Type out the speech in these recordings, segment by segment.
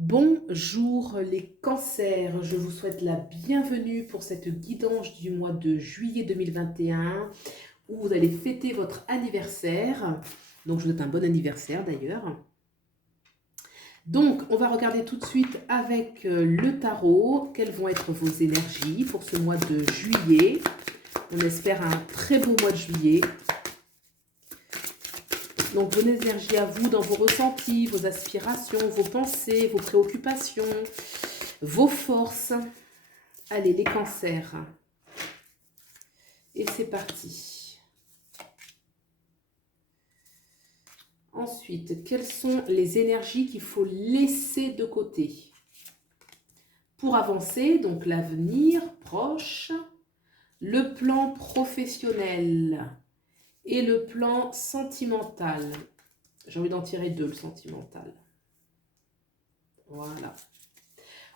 Bonjour les cancers, je vous souhaite la bienvenue pour cette guidance du mois de juillet 2021 où vous allez fêter votre anniversaire. Donc je vous souhaite un bon anniversaire d'ailleurs. Donc on va regarder tout de suite avec le tarot quelles vont être vos énergies pour ce mois de juillet. On espère un très beau mois de juillet. Donc, vos énergies à vous dans vos ressentis, vos aspirations, vos pensées, vos préoccupations, vos forces. Allez, les cancers. Et c'est parti. Ensuite, quelles sont les énergies qu'il faut laisser de côté pour avancer? Donc, l'avenir proche, le plan professionnel et le plan sentimental. J'ai envie d'en tirer deux, le sentimental. Voilà.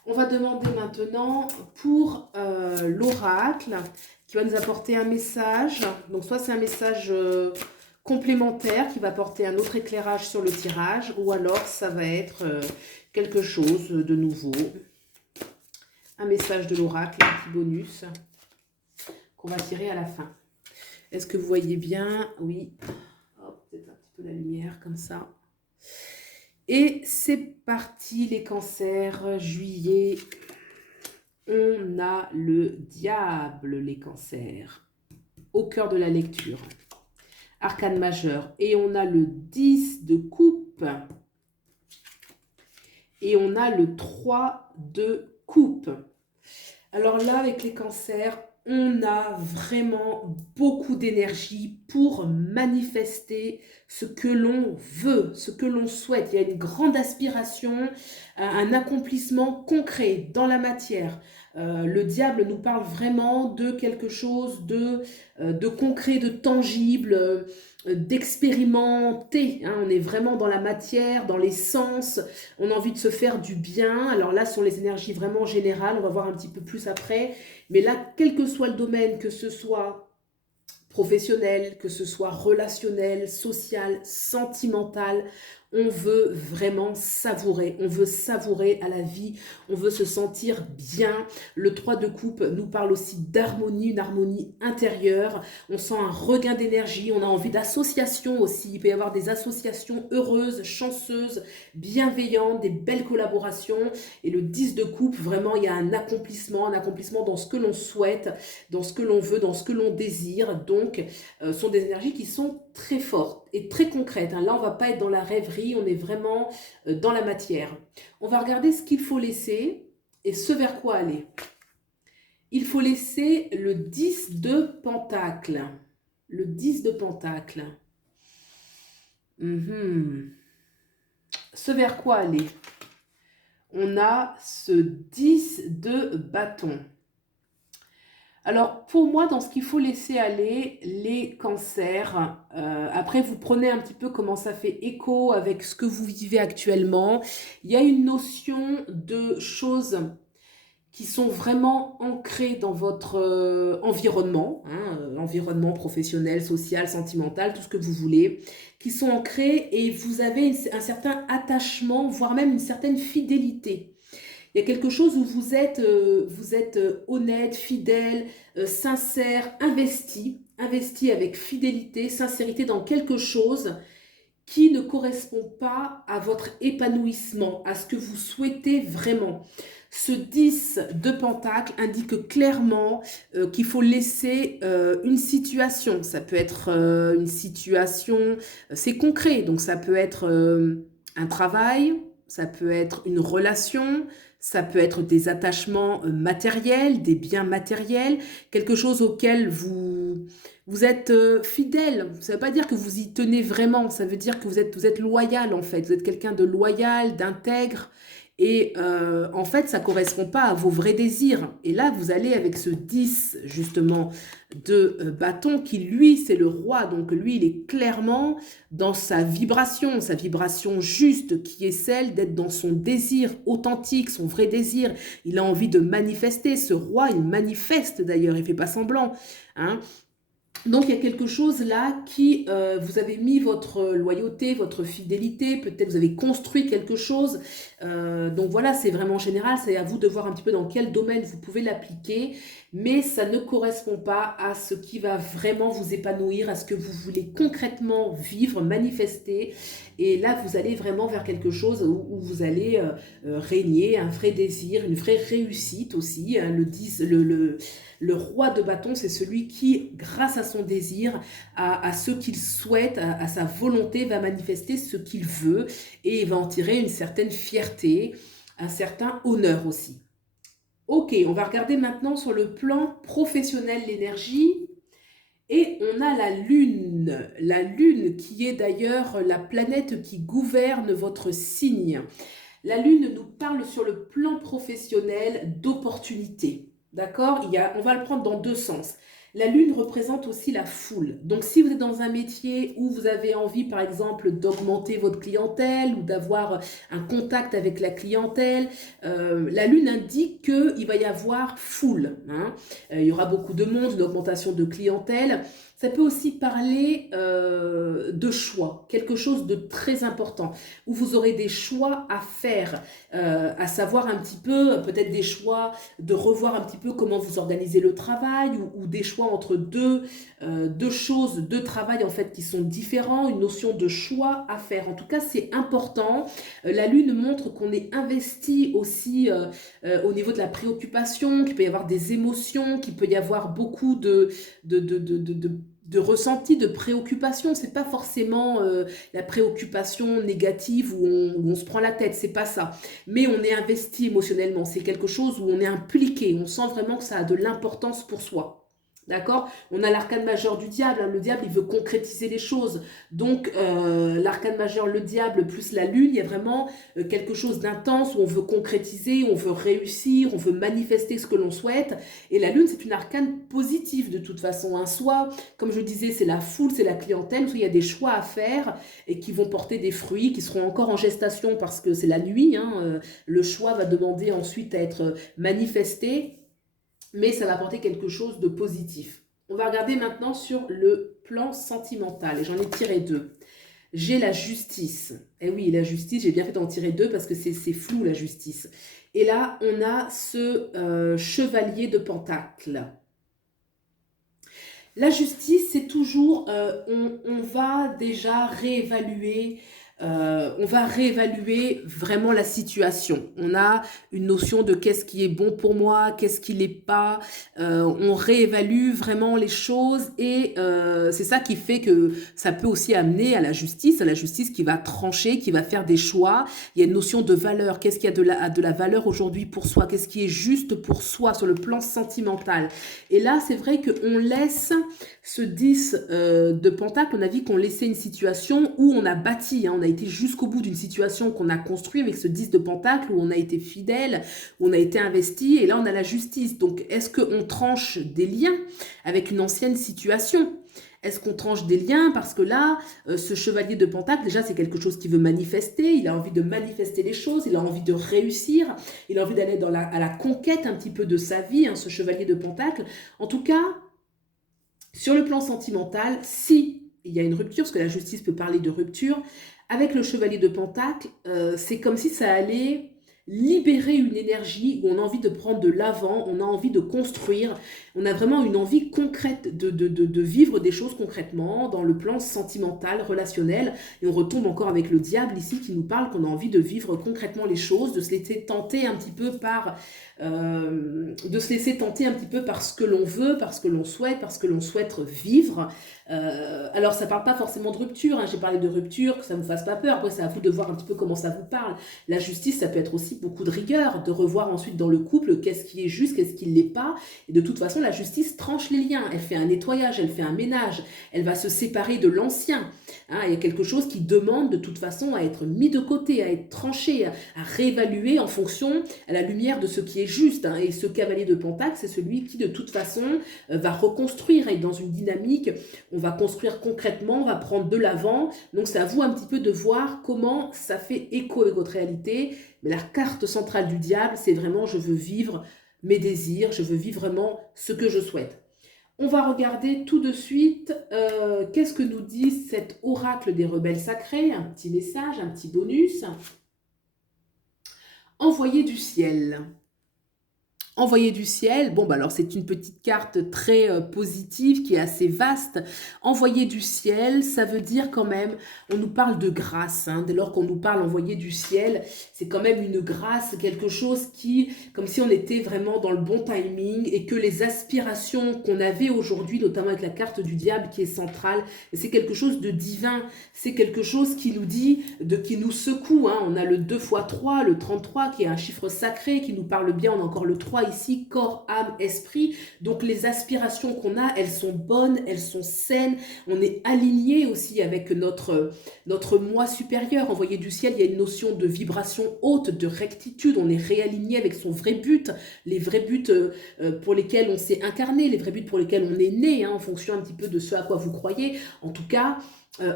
On va demander maintenant pour l'oracle qui va nous apporter un message. Donc soit c'est un message complémentaire qui va apporter un autre éclairage sur le tirage, ou alors ça va être quelque chose de nouveau. Un message de l'oracle, un petit bonus qu'on va tirer à la fin. Est-ce que vous voyez bien? Oui. Hop, peut-être un petit peu la lumière comme ça. Et c'est parti les cancers, juillet. On a le diable, les cancers, au cœur de la lecture. Arcane majeur. Et on a le 10 de coupe. Et on a le 3 de coupe. Alors là, avec les cancers, on a vraiment beaucoup d'énergie pour manifester ce que l'on veut, ce que l'on souhaite. Il y a une grande aspiration, un accomplissement concret dans la matière. Le diable nous parle vraiment de quelque chose de concret, de tangible, d'expérimenter. Hein. On est vraiment dans la matière, dans les sens. On a envie de se faire du bien. Alors là, ce sont les énergies vraiment générales. On va voir un petit peu plus après. Mais là, quel que soit le domaine, que ce soit professionnel, que ce soit relationnel, social, sentimental, on veut vraiment savourer, on veut savourer à la vie, on veut se sentir bien. Le 3 de coupe nous parle aussi d'harmonie, une harmonie intérieure, on sent un regain d'énergie, on a envie d'association aussi, il peut y avoir des associations heureuses, chanceuses, bienveillantes, des belles collaborations. Et le 10 de coupe, vraiment il y a un accomplissement dans ce que l'on souhaite, dans ce que l'on veut, dans ce que l'on désire. Donc, sont des énergies qui sont très fortes et très concrètes. Hein. Là, on ne va pas être dans la rêverie, on est vraiment dans la matière. On va regarder ce qu'il faut laisser et ce vers quoi aller. Il faut laisser le 10 de pentacle. Le 10 de pentacle. Ce vers quoi aller? On a ce 10 de bâton. Alors, pour moi, dans ce qu'il faut laisser aller, les cancers, après, vous prenez un petit peu comment ça fait écho avec ce que vous vivez actuellement. Il y a une notion de choses qui sont vraiment ancrées dans votre environnement, hein, environnement professionnel, social, sentimental, tout ce que vous voulez, qui sont ancrées et vous avez un certain attachement, voire même une certaine fidélité. Il y a quelque chose où vous êtes honnête, fidèle, sincère, investi avec fidélité, sincérité dans quelque chose qui ne correspond pas à votre épanouissement, à ce que vous souhaitez vraiment. Ce 10 de pentacle indique clairement qu'il faut laisser une situation. Ça peut être une situation, c'est concret, donc ça peut être un travail, ça peut être une relation, ça peut être des attachements matériels, des biens matériels, quelque chose auquel vous êtes fidèle. Ça ne veut pas dire que vous y tenez vraiment, ça veut dire que vous êtes loyal en fait. Vous êtes quelqu'un de loyal, d'intègre. Et en fait, ça ne correspond pas à vos vrais désirs. Et là, vous allez avec ce 10 justement de bâton qui, lui, c'est le roi. Donc lui, il est clairement dans sa vibration juste qui est celle d'être dans son désir authentique, son vrai désir. Il a envie de manifester. Ce roi, il manifeste d'ailleurs, il ne fait pas semblant. Hein. Donc, il y a quelque chose là qui, vous avez mis votre loyauté, votre fidélité, peut-être vous avez construit quelque chose. Donc voilà, c'est vraiment général, c'est à vous de voir un petit peu dans quel domaine vous pouvez l'appliquer, mais ça ne correspond pas à ce qui va vraiment vous épanouir, à ce que vous voulez concrètement vivre, manifester. Et là, vous allez vraiment vers quelque chose où vous allez régner, un vrai désir, une vraie réussite aussi. Hein, le roi de bâton, c'est celui qui, grâce à son désir, à ce qu'il souhaite, à sa volonté, va manifester ce qu'il veut et il va en tirer une certaine fierté, un certain honneur aussi. Ok, on va regarder maintenant sur le plan professionnel l'énergie. Et on a la Lune qui est d'ailleurs la planète qui gouverne votre signe. La Lune nous parle sur le plan professionnel d'opportunités. D'accord? On va le prendre dans deux sens. La Lune représente aussi la foule. Donc, si vous êtes dans un métier où vous avez envie, par exemple, d'augmenter votre clientèle ou d'avoir un contact avec la clientèle, la Lune indique qu'il va y avoir foule. Hein. Il y aura beaucoup de monde, une augmentation de clientèle. Ça peut aussi parler de choix, quelque chose de très important, où vous aurez des choix à faire, à savoir un petit peu, peut-être des choix de revoir un petit peu comment vous organisez le travail, ou des choix entre deux choses, deux travails en fait qui sont différents, une notion de choix à faire. En tout cas, c'est important. La Lune montre qu'on est investi aussi au niveau de la préoccupation, qu'il peut y avoir des émotions, qu'il peut y avoir beaucoup de ressenti, de préoccupation. C'est pas forcément la préoccupation négative où on se prend la tête, c'est pas ça. Mais on est investi émotionnellement, c'est quelque chose où on est impliqué, on sent vraiment que ça a de l'importance pour soi. D'accord? On a l'arcane majeur du diable. Hein. Le diable, il veut concrétiser les choses. Donc, l'arcane majeur, le diable, plus la lune, il y a vraiment quelque chose d'intense où on veut concrétiser, on veut réussir, on veut manifester ce que l'on souhaite. Et la lune, c'est une arcane positive de toute façon. Hein. Soit, comme je disais, c'est la foule, c'est la clientèle, soit il y a des choix à faire et qui vont porter des fruits, qui seront encore en gestation parce que c'est la nuit. Hein. Le choix va demander ensuite à être manifesté, mais ça va apporter quelque chose de positif. On va regarder maintenant sur le plan sentimental, et j'en ai tiré deux. J'ai la justice. Eh oui, la justice, j'ai bien fait d'en tirer deux parce que c'est flou la justice. Et là, on a ce chevalier de Pentacle. La justice, c'est toujours, on va déjà réévaluer, on va réévaluer vraiment la situation. On a une notion de qu'est-ce qui est bon pour moi, qu'est-ce qui l'est pas. On réévalue vraiment les choses et c'est ça qui fait que ça peut aussi amener à la justice qui va trancher, qui va faire des choix. Il y a une notion de valeur. Qu'est-ce qui a de la valeur aujourd'hui pour soi? Qu'est-ce qui est juste pour soi sur le plan sentimental? Et là, c'est vrai qu'on laisse ce 10 de Pentacle, on a vu qu'on laissait une situation où on a bâti, hein, on a été jusqu'au bout d'une situation qu'on a construite avec ce 10 de Pentacle, où on a été fidèle, où on a été investi, et là on a la justice. Donc est-ce qu'on tranche des liens avec une ancienne situation? Est-ce qu'on tranche des liens? Parce que là, ce chevalier de Pentacle, déjà, c'est quelque chose qui veut manifester. Il a envie de manifester les choses, il a envie de réussir, il a envie d'aller à la conquête un petit peu de sa vie, hein, ce chevalier de Pentacle. En tout cas, sur le plan sentimental, si il y a une rupture, parce que la justice peut parler de rupture, avec le chevalier de Pentacle, c'est comme si ça allait libérer une énergie où on a envie de prendre de l'avant, on a envie de construire, on a vraiment une envie concrète de vivre des choses concrètement dans le plan sentimental, relationnel. Et on retombe encore avec le diable ici qui nous parle qu'on a envie de vivre concrètement les choses, de se laisser tenter un petit peu par ce que l'on veut, par ce que l'on souhaite, parce que l'on souhaite vivre. Alors ça parle pas forcément de rupture, hein. J'ai parlé de rupture, que ça ne vous fasse pas peur, après c'est à vous de voir un petit peu comment ça vous parle. La justice, ça peut être aussi beaucoup de rigueur, de revoir ensuite dans le couple qu'est-ce qui est juste, qu'est-ce qui ne l'est pas, et de toute façon la justice tranche les liens, elle fait un nettoyage, elle fait un ménage, elle va se séparer de l'ancien, hein. Il y a quelque chose qui demande de toute façon à être mis de côté, à être tranché, à réévaluer en fonction à la lumière de ce qui est juste, hein. Et ce cavalier de Pentacle, c'est celui qui de toute façon va reconstruire, et dans une dynamique, on va construire concrètement, on va prendre de l'avant. Donc c'est à vous un petit peu de voir comment ça fait écho avec votre réalité. Mais la carte centrale du diable, c'est vraiment je veux vivre mes désirs, je veux vivre vraiment ce que je souhaite. On va regarder tout de suite qu'est-ce que nous dit cet oracle des rebelles sacrés. Un petit message, un petit bonus. Envoyé du ciel. Envoyé du ciel, bon bah alors c'est une petite carte très positive qui est assez vaste. Envoyé du ciel, ça veut dire quand même, on nous parle de grâce, hein. Dès lors qu'on nous parle envoyé du ciel, c'est quand même une grâce, quelque chose qui, comme si on était vraiment dans le bon timing et que les aspirations qu'on avait aujourd'hui, notamment avec la carte du diable qui est centrale, c'est quelque chose de divin, c'est quelque chose qui nous dit, qui nous secoue, hein. On a le 2 fois 3, le 33 qui est un chiffre sacré qui nous parle bien, on a encore le 3 ici, corps, âme, esprit. Donc les aspirations qu'on a, elles sont bonnes, elles sont saines. On est aligné aussi avec notre moi supérieur. Envoyé du ciel, il y a une notion de vibration haute, de rectitude. On est réaligné avec son vrai but, les vrais buts pour lesquels on s'est incarné, les vrais buts pour lesquels on est né, hein, en fonction un petit peu de ce à quoi vous croyez. En tout cas,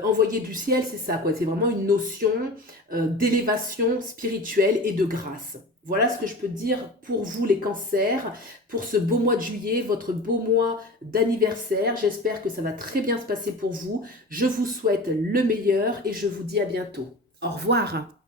envoyé du ciel, c'est ça, quoi. C'est vraiment une notion d'élévation spirituelle et de grâce. Voilà ce que je peux dire pour vous les cancers, pour ce beau mois de juillet, votre beau mois d'anniversaire. J'espère que ça va très bien se passer pour vous. Je vous souhaite le meilleur et je vous dis à bientôt. Au revoir.